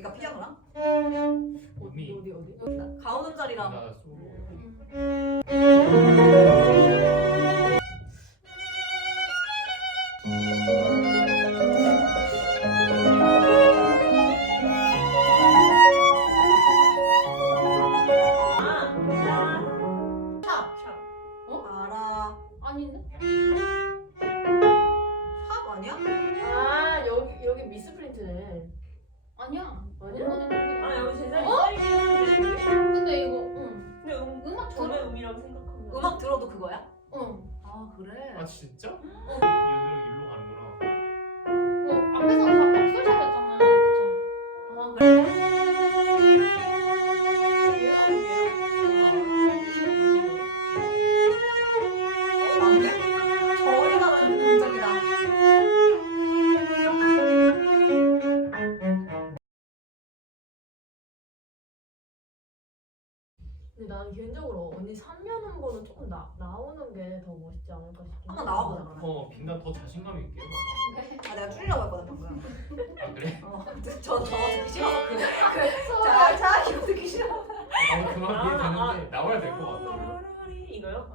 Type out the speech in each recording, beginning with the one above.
그러니까 피아노랑 미. 어디 어디? 나 솔로. 샵. 어? 알아. 아닌데? 샵 아니야? 아 여기 여기 미스 프린트네. 아니야. 아니야? 아 여기 제자리 어? 써있긴 한데 근데 이거 응. 근데 음, 음악 들어? 음이라고 생각하면 음악 들어도 그거야? 응. 아 그래. 아 진짜? 근데 나는 개인적으로 언니 3년 한 거는 조금 나 나오는 게 더 멋있지 않을까 싶긴 한번 해. 나와보자 그러면. 어 빛나 더 자신감 있게. 아 내가 줄이려고 했거든 방금. 아 그래? 어, 저, 저 듣기 그, 그, 소리. 자, 자, 이거 듣기 싫어. 나도 그만 아, 이해되는데 나와야 될 것 같아. 이거요? 여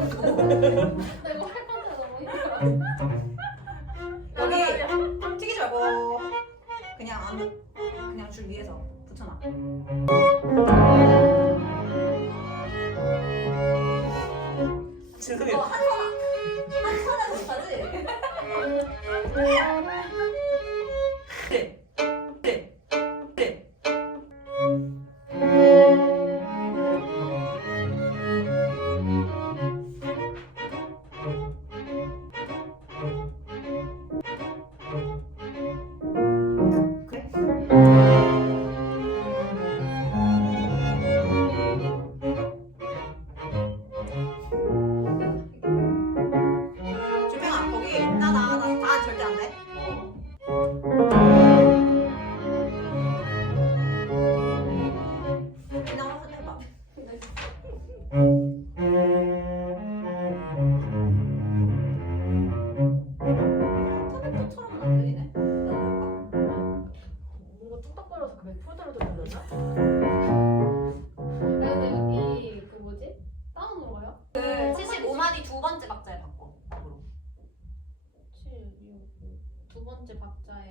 기나나 이거 할 건데 너무 힘들어. 여기 튀기지 말고 그냥 안 그냥 줄 위에서 붙여놔. 죄송해요. 어, 한 손, 한 손에서 못하지? 네, 네,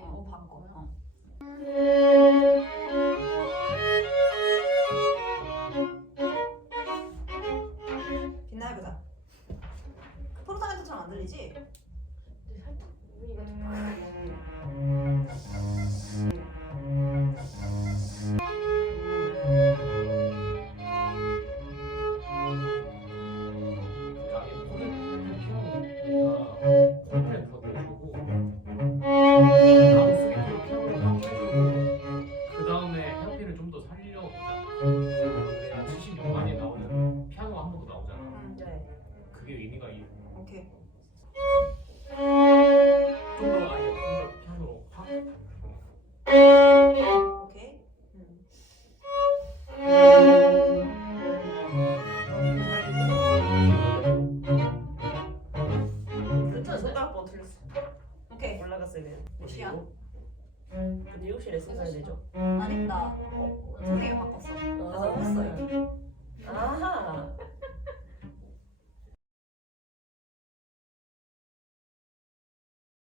어, 바꿔. 어. 빛나 해보자. 그 포르타멘토처럼 안 들리지? 손가락 번 틀렸어. 오케이. 올라갔어야 돼. 몇 시야? 근데 7시 레슨 가야 되죠? 아니 나 어, 선생님 바꿨어. 그래서.